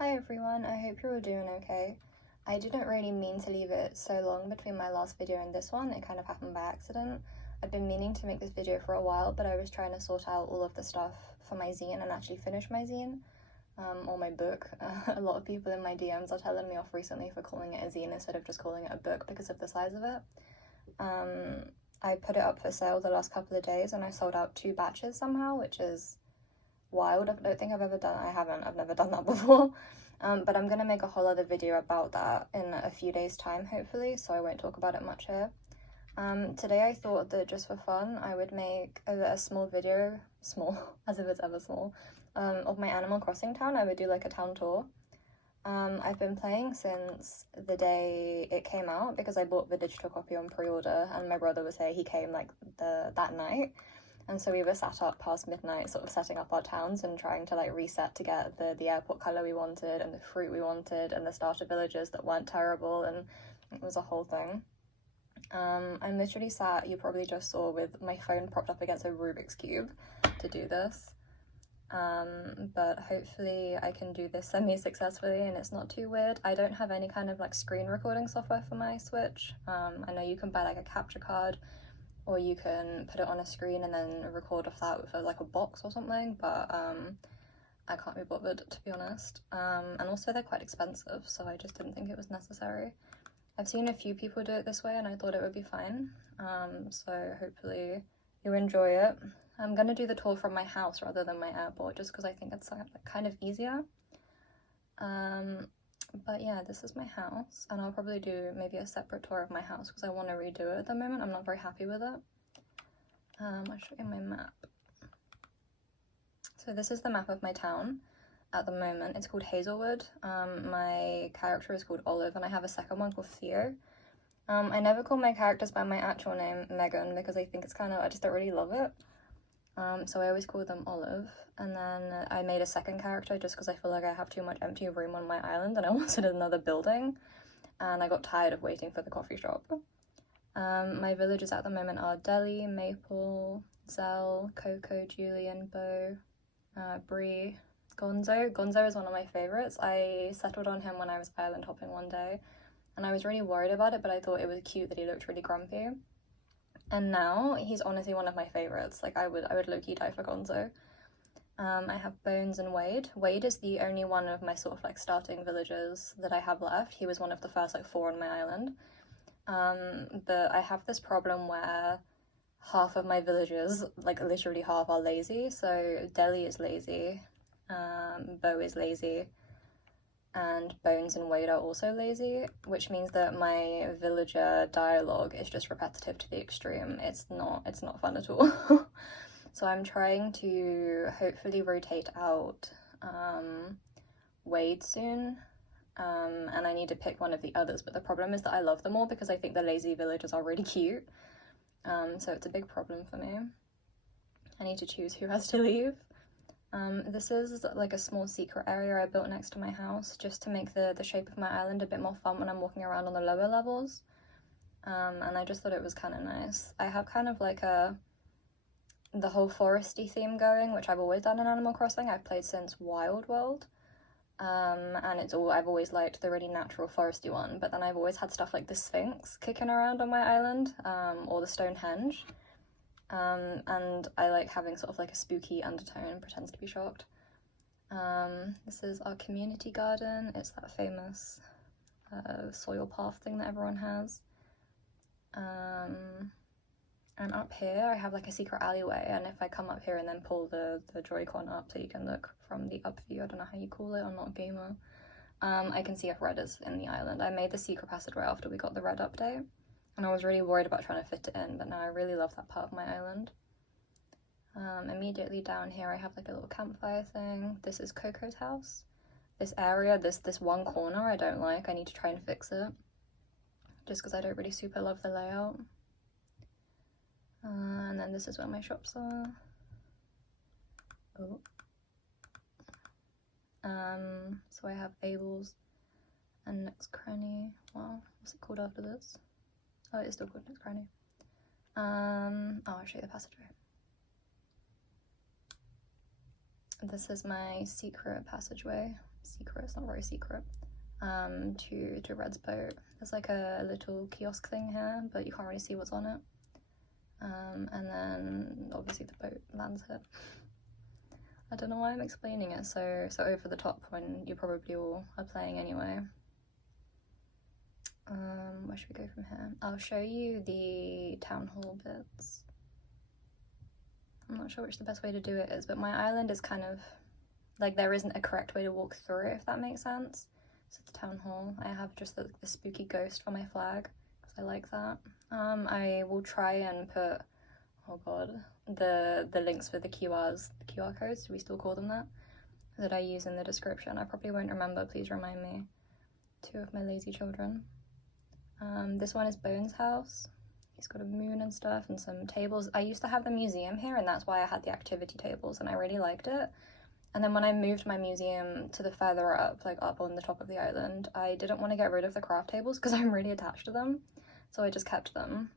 Hi everyone, I hope you're all doing okay. I didn't really mean to leave it so long between my last video and this one. It kind of happened by accident. I've been meaning to make this video for a while, but I was trying to sort out all of the stuff for my zine and actually finish my zine, or my book. A lot of people in my DMs are telling me off recently for calling it a zine instead of just calling it a book because of the size of it. I put it up for sale the last couple of days and I sold out 2 batches somehow, which is wild. I don't think I've ever done it. I've never done that before. But I'm gonna make a whole other video about that in a few days time, hopefully, so I won't talk about it much here. Today I thought that just for fun I would make a small video, small as if it's ever small, of my Animal Crossing town. I would do like a town tour. I've been playing since the day it came out because I bought the digital copy on pre-order and my brother was here. He came like that night. And so we were sat up past midnight, sort of setting up our towns and trying to like reset to get the airport colour we wanted and the fruit we wanted and the starter villages that weren't terrible, and it was a whole thing. I'm literally sat, you probably just saw, with my phone propped up against a Rubik's Cube to do this. But hopefully I can do this semi-successfully and it's not too weird. I don't have any kind of like screen recording software for my Switch. I know you can buy like a capture card, or you can put it on a screen and then record off that with like a box or something, but I can't be bothered, to be honest. And also they're quite expensive, so I just didn't think it was necessary. I've seen a few people do it this way and I thought it would be fine, so hopefully you enjoy it. I'm gonna do the tour from my house rather than my airport, just because I think it's kind of easier. But yeah, this is my house, and I'll probably do maybe a separate tour of my house because I want to redo it at the moment. I'm not very happy with it. I'll show you my map. So this is the map of my town at the moment. It's called Hazelwood. My character is called Olive, and I have a second one called Theo. I never call my characters by my actual name, Megan, because I think it's I just don't really love it. So I always call them Olive, and then I made a second character just because I feel like I have too much empty room on my island and I wanted another building, and I got tired of waiting for the coffee shop. My villages at the moment are Deli, Maple, Zell, Coco, Julian, Bo, Bree, Gonzo. Gonzo is one of my favourites. I settled on him when I was island hopping one day, and I was really worried about it, but I thought it was cute that he looked really grumpy. And now he's honestly one of my favorites. Like I would low-key die for Gonzo. I have Bones and Wade. Wade is the only one of my sort of like starting villagers that I have left. He was one of the first like 4 on my island. But I have this problem where half of my villagers, like literally half, are lazy. So Deli is lazy, Bo is lazy, and Bones and Wade are also lazy, which means that my villager dialogue is just repetitive to the extreme. It's not fun at all. So I'm trying to hopefully rotate out Wade soon, and I need to pick one of the others, but the problem is that I love them all because I think the lazy villagers are really cute, so it's a big problem for me. I need to choose who has to leave. This is like a small secret area I built next to my house just to make the shape of my island a bit more fun when I'm walking around on the lower levels. And I just thought it was kind of nice. I have kind of like the whole foresty theme going, which I've always done in Animal Crossing. I've played since Wild World. And I've always liked the really natural foresty one, but then I've always had stuff like the Sphinx kicking around on my island, or the Stonehenge. And I like having sort of like a spooky undertone, pretends to be shocked. This is our community garden. It's that famous soil path thing that everyone has. And up here I have like a secret alleyway, and if I come up here and then pull the Joy-Con up so you can look from the up view, I don't know how you call it, I'm not a gamer, I can see if red is in the island. I made the secret passageway after we got the red update, and I was really worried about trying to fit it in, but now I really love that part of my island. Immediately down here I have like a little campfire thing. This is Coco's house. This area, this one corner I don't like. I need to try and fix it, just because I don't really super love the layout. And then this is where my shops are. Oh. So I have Abel's and Next Cranny. Wow, what's it called after this? Oh, it's still called Next Cranny. I'll show you the passageway. This is my secret passageway. secret, it's not very secret, to Red's boat. There's like a little kiosk thing here, but you can't really see what's on it. And then obviously the boat lands here. I don't know why I'm explaining it so over the top when you probably all are playing anyway. Where should we go from here? I'll show you the town hall bits. I'm not sure which the best way to do it is, but my island is kind of like, there isn't a correct way to walk through it, if that makes sense. So the town hall, I have just the spooky ghost for my flag because I like that. I will try and put, oh god, the links for the QR codes, do we still call them that I use in the description. I probably won't remember, please remind me. 2 of my lazy children. This one is Bones' house. He's got a moon and stuff and some tables. I used to have the museum here, and that's why I had the activity tables, and I really liked it. And then when I moved my museum to the further up, like up on the top of the island, I didn't want to get rid of the craft tables because I'm really attached to them, so I just kept them.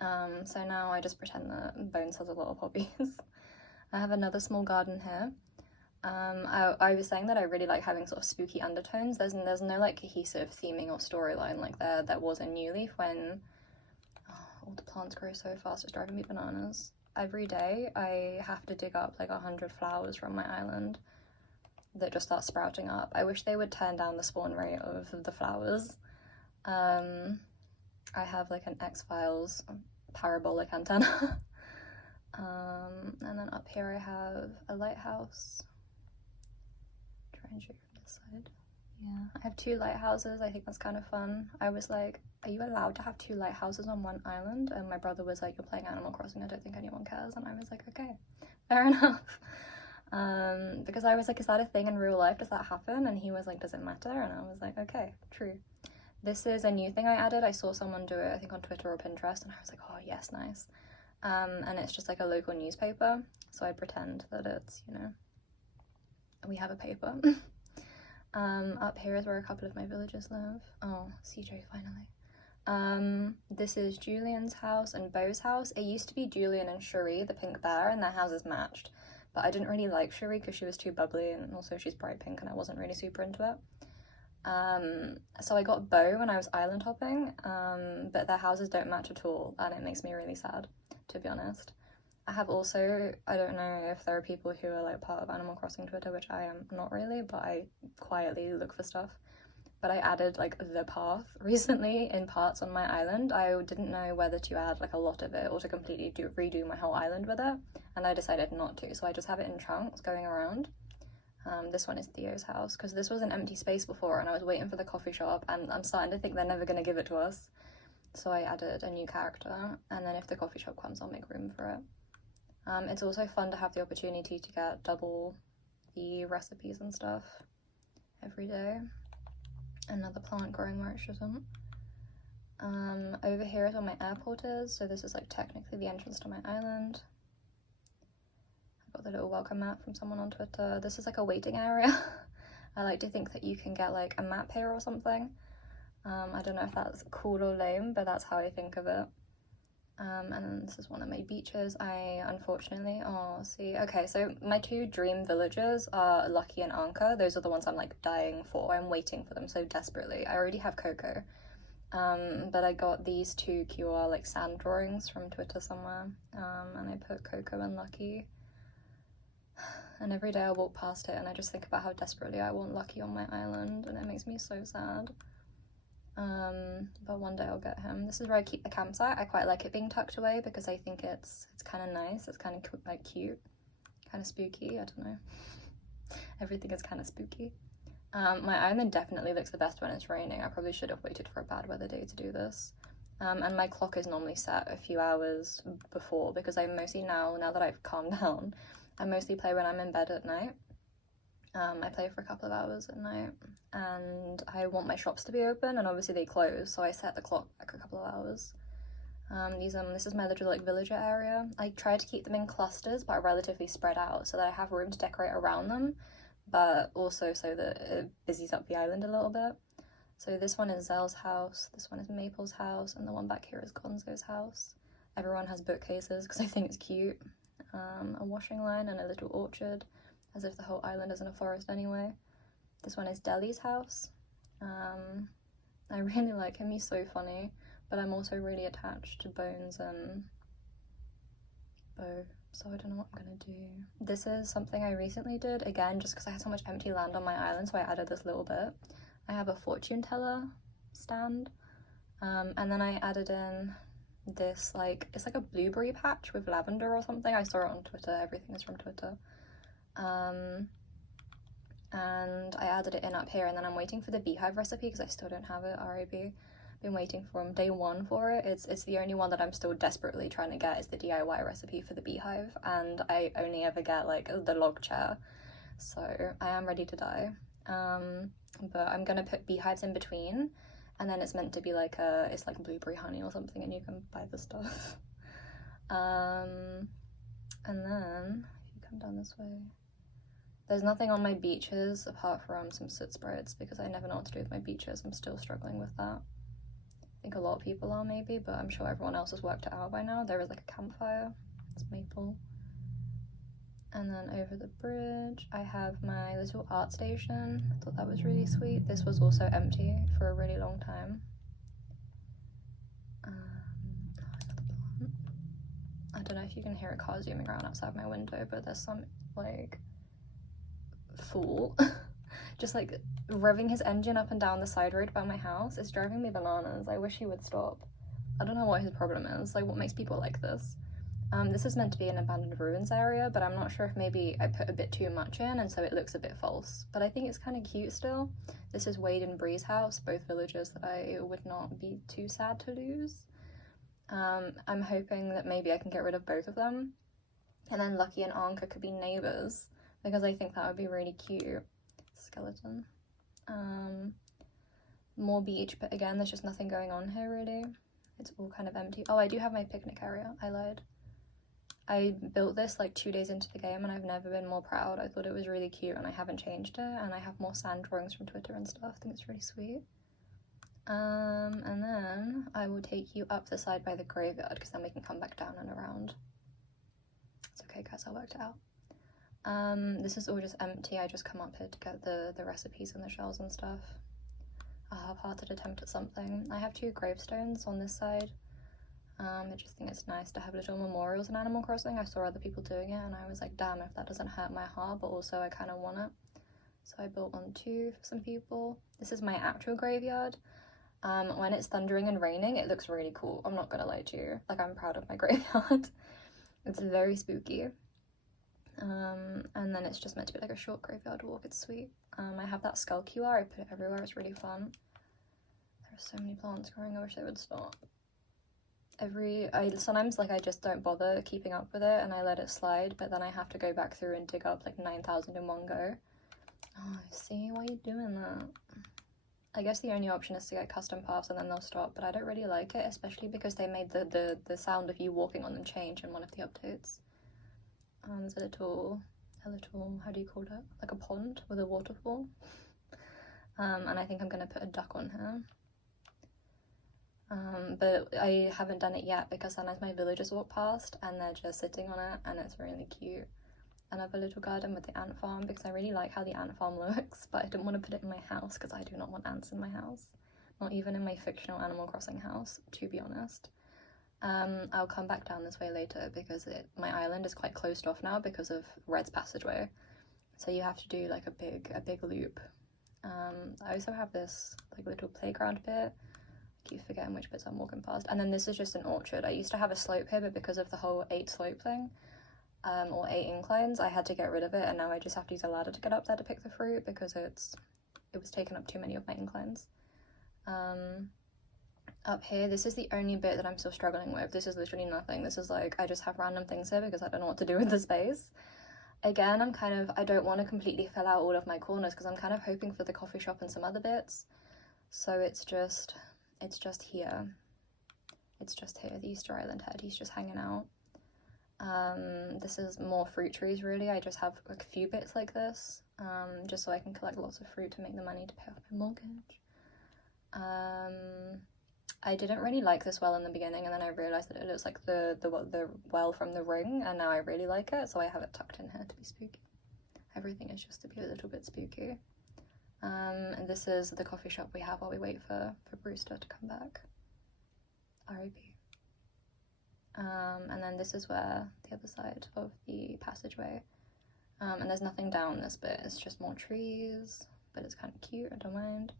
So now I just pretend that Bones has a lot of hobbies. I have another small garden here. I was saying that I really like having sort of spooky undertones. There's no like cohesive theming or storyline like there was in New Leaf when all the plants grow so fast, it's driving me bananas. Every day I have to dig up like 100 flowers from my island that just start sprouting up. I wish they would turn down the spawn rate of the flowers. I have like an X-Files parabolic antenna. And then up here I have a lighthouse. Try and show you from this side. Yeah, I have 2 lighthouses. I think that's kind of fun. I was like, are you allowed to have 2 lighthouses on one island? And my brother was like, you're playing Animal Crossing, I don't think anyone cares. And I was like, okay, fair enough. Because I was like, is that a thing in real life? Does that happen? And he was like, does it matter? And I was like, okay, true. This is a new thing I added. I saw someone do it, I think on Twitter or Pinterest, and I was like, oh yes, nice. And it's just like a local newspaper. So I pretend that it's, you know, we have a paper. Up here is where a couple of my villagers live. Oh, CJ finally. This is Julian's house and Beau's house. It used to be Julian and Cherie, the pink bear, and their houses matched. But I didn't really like Cherie because she was too bubbly, and also she's bright pink and I wasn't really super into it. So I got Beau when I was island hopping, but their houses don't match at all, and it makes me really sad, to be honest. I have also, I don't know if there are people who are like part of Animal Crossing Twitter, which I am not really, but I quietly look for stuff. But I added like the path recently in parts on my island. I didn't know whether to add like a lot of it or to completely redo my whole island with it, and I decided not to, so I just have it in chunks going around. This one is Theos House, because this was an empty space before and I was waiting for the coffee shop, and I'm starting to think they're never going to give it to us. So I added a new character, and then if the coffee shop comes, I'll make room for it. It's also fun to have the opportunity to get double the recipes and stuff every day. Another plant growing where it shouldn't. Over here is where my airport is, so this is like technically the entrance to my island. I got the little welcome mat from someone on Twitter. This is like a waiting area. I like to think that you can get like a map here or something. I don't know if that's cool or lame, but that's how I think of it. And then this is one of my beaches. I unfortunately, okay, so my 2 dream villagers are Lucky and Anka. Those are the ones I'm like dying for. I'm waiting for them so desperately. I already have Coco, but I got these 2 QR like sand drawings from Twitter somewhere, and I put Coco and Lucky. And every day I walk past it and I just think about how desperately I want Lucky on my island, and it makes me so sad. But one day I'll get him. This is where I keep the campsite. I quite like it being tucked away because I think it's kind of nice. It's kind of like cute, kind of spooky. I don't know. Everything is kind of spooky. My island definitely looks the best when it's raining. I probably should have waited for a bad weather day to do this. And my clock is normally set a few hours before because I mostly now that I've calmed down, I mostly play when I'm in bed at night. I play for a couple of hours at night, and I want my shops to be open, and obviously they close, so I set the clock back a couple of hours. This is my little like villager area. I try to keep them in clusters but relatively spread out so that I have room to decorate around them, but also so that it busies up the island a little bit. So this one is Zelle's house, this one is Maple's house, and the one back here is Gonzo's house. Everyone has bookcases because I think it's cute. A washing line and a little orchard, as if the whole island isn't a forest anyway. This one is Theos House. I really like him, he's so funny, but I'm also really attached to Bones and Bo, so I don't know what I'm gonna do. This is something I recently did, again, just because I had so much empty land on my island, so I added this little bit. I have a fortune teller stand, and then I added in this, like, it's like a blueberry patch with lavender or something. I saw it on Twitter, everything is from Twitter. And I added it in up here, and then I'm waiting for the beehive recipe because I still don't have it. RIP. Been waiting from day one for it. It's the only one that I'm still desperately trying to get, is the DIY recipe for the beehive, and I only ever get like the log chair, so I am ready to die. But I'm gonna put beehives in between, and then it's meant to be like it's like blueberry honey or something, and you can buy the stuff. And then if you come down this way, there's nothing on my beaches apart from some soot spreads, because I never know what to do with my beaches. I'm still struggling with that. I think a lot of people are, maybe, but I'm sure everyone else has worked it out by now. There is like a campfire. It's maple. And then over the bridge, I have my little art station. I thought that was really sweet. This was also empty for a really long time. Another plant. I don't know if you can hear a car zooming around outside my window, but there's some, like, fool just like revving his engine up and down the side road by my house. It's driving me bananas. I wish he would stop. I don't know what his problem is, like what makes people like this. This is meant to be an abandoned ruins area, but I'm not sure if maybe I put a bit too much in and so it looks a bit false, but I think it's kind of cute still. This is Wade and Bree's house, both villagers that I would not be too sad to lose. I'm hoping that maybe I can get rid of both of them, and then Lucky and Anka could be neighbors, because I think that would be really cute. Skeleton. More beach, but again, there's just nothing going on here really. It's all kind of empty. Oh, I do have my picnic area. I lied. I built this like 2 days into the game, and I've never been more proud. I thought it was really cute, and I haven't changed it, and I have more sand drawings from Twitter and stuff. I think it's really sweet. And then I will take you up the side by the graveyard, because then we can come back down and around. It's okay guys, I worked it out. This is all just empty. I just come up here to get the recipes and the shells and stuff. A half-hearted attempt at something. I have 2 gravestones on this side. I just think it's nice to have little memorials in Animal Crossing. I saw other people doing it, and I was like, damn, if that doesn't hurt my heart, but also I kind of want it. So I built 1 too for some people. This is my actual graveyard. When it's thundering and raining, it looks really cool. I'm not gonna lie to you. Like, I'm proud of my graveyard. It's very spooky. And then it's just meant to be like a short graveyard walk. It's sweet. I have that skull QR. I put it everywhere. It's really fun. There are so many plants growing. I wish they would stop. Sometimes like I just don't bother keeping up with it and I let it slide, but then I have to go back through and dig up like 9,000 in one go. Oh, see, why are you doing that? I guess the only option is to get custom paths and then they'll stop, but I don't really like it, especially because they made the sound of you walking on them change in one of the updates. There's a little, how do you call it? Like a pond with a waterfall. And I think I'm gonna put a duck on here. But I haven't done it yet because sometimes my villagers walk past and they're just sitting on it and it's really cute. And I have a little garden with the ant farm because I really like how the ant farm looks, but I didn't want to put it in my house because I do not want ants in my house. Not even in my fictional Animal Crossing house, to be honest. I'll come back down this way later because my island is quite closed off now because of Red's passageway. So you have to do like a big loop. I also have this like little playground bit. I keep forgetting which bits I'm walking past. And then this is just an orchard. I used to have a slope here, but because of the whole 8 slope thing, or 8 inclines, I had to get rid of it, and now I just have to use a ladder to get up there to pick the fruit because it was taking up too many of my inclines. Up here, this is the only bit that I'm still struggling with. This is literally nothing. This is like, I just have random things here because I don't know what to do with the space. Again, I don't want to completely fill out all of my corners because I'm kind of hoping for the coffee shop and some other bits. So it's just here. It's just here, the Easter Island head. He's just hanging out. This is more fruit trees, really. I just have a few bits like this, just so I can collect lots of fruit to make the money to pay off my mortgage. I didn't really like this well in the beginning, and then I realised that it looks like the well from The Ring, and now I really like it, so I have it tucked in here to be spooky. Everything is just to be a little bit spooky. And this is the coffee shop we have while we wait for Brewster to come back. R.I.P. And then this is where the other side of the passageway. And there's nothing down this bit, it's just more trees, but it's kind of cute, I don't mind.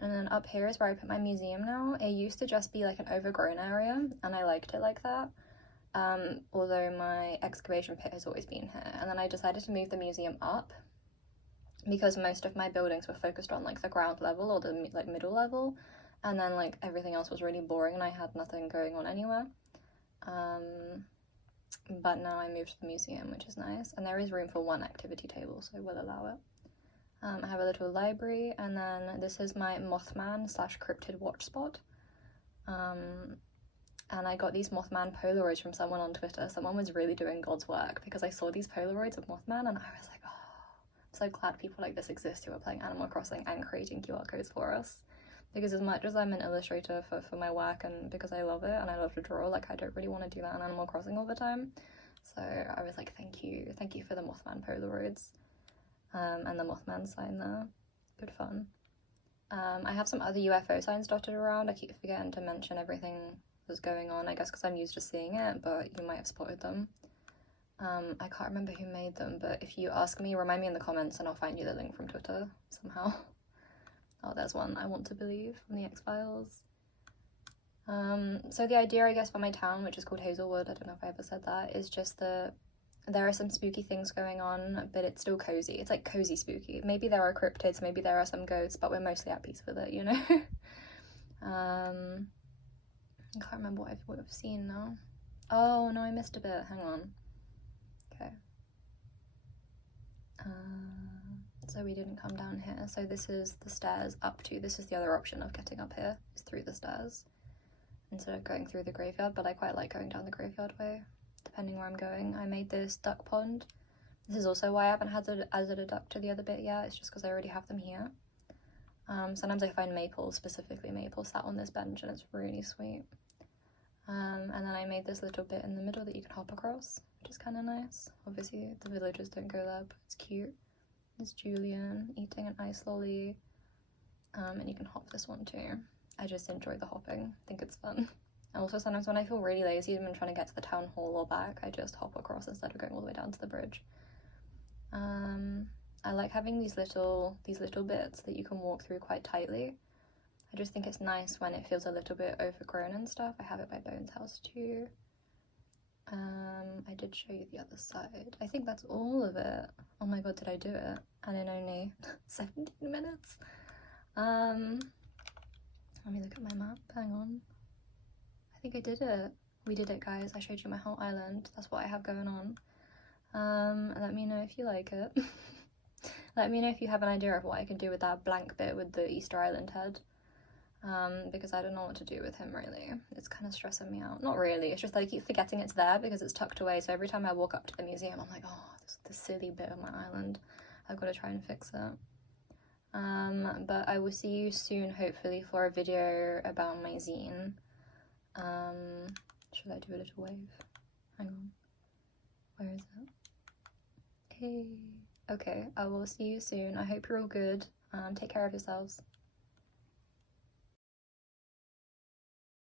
And then up here is where I put my museum now. It used to just be like an overgrown area, and I liked it like that. Although my excavation pit has always been here. And then I decided to move the museum up because most of my buildings were focused on like the ground level or the like middle level, and then like everything else was really boring and I had nothing going on anywhere. But now I moved to the museum, which is nice, and there is room for one activity table, so I will allow it. I have a little library, and then this is my Mothman / cryptid watch spot. And I got these Mothman Polaroids from someone on Twitter. Someone was really doing God's work, because I saw these Polaroids of Mothman and I was like, oh, I'm so glad people like this exist who are playing Animal Crossing and creating QR codes for us. Because as much as I'm an illustrator for my work, and because I love it and I love to draw, like I don't really want to do that on Animal Crossing all the time. So I was like, thank you for the Mothman Polaroids. And the Mothman sign there. Good fun. I have some other UFO signs dotted around. I keep forgetting to mention everything that's going on, I guess because I'm used to seeing it, but you might have spotted them. I can't remember who made them, but if you ask me, remind me in the comments and I'll find you the link from Twitter somehow. Oh, there's one, I Want to Believe, from the X-Files. So the idea, I guess, for my town, which is called Hazelwood, I don't know if I ever said that, is just there are some spooky things going on, but it's still cozy. It's like cozy spooky. Maybe there are cryptids, maybe there are some ghosts, but we're mostly at peace with it, you know? I can't remember what I've seen now. Oh, no, I missed a bit. Hang on. Okay. So we didn't come down here. So this is the stairs up to, this is the other option of getting up here, is through the stairs instead of going through the graveyard, but I quite like going down the graveyard way, depending where I'm going. I made this duck pond. This is also why I haven't added a duck to the other bit yet. It's just because I already have them here. Sometimes I find maple, specifically maple, sat on this bench, and it's really sweet. And then I made this little bit in the middle that you can hop across, which is kind of nice. Obviously the villagers don't go there, but it's cute. There's Julian eating an ice lolly, and you can hop this one too. I just enjoy the hopping, I think it's fun. And also sometimes when I feel really lazy and I'm trying to get to the town hall or back, I just hop across instead of going all the way down to the bridge. I like having these little bits that you can walk through quite tightly. I just think it's nice when it feels a little bit overgrown and stuff. I have it by Bones' house too. I did show you the other side. I think that's all of it. Oh my god, did I do it? And in only 17 minutes. Let me look at my map, hang on. I think I did it. We did it, guys. I showed you my whole island. That's what I have going on. Let me know if you like it. Let me know if you have an idea of what I can do with that blank bit with the Easter Island head. Because I don't know what to do with him, really. It's kind of stressing me out. Not really, it's just that I keep forgetting it's there because it's tucked away, so every time I walk up to the museum I'm like, oh, this silly bit of my island. I've got to try and fix it. But I will see you soon, hopefully, for a video about my zine. Should I do a little wave? Hang on. Where is it? Hey. Okay, I will see you soon. I hope you're all good. Take care of yourselves.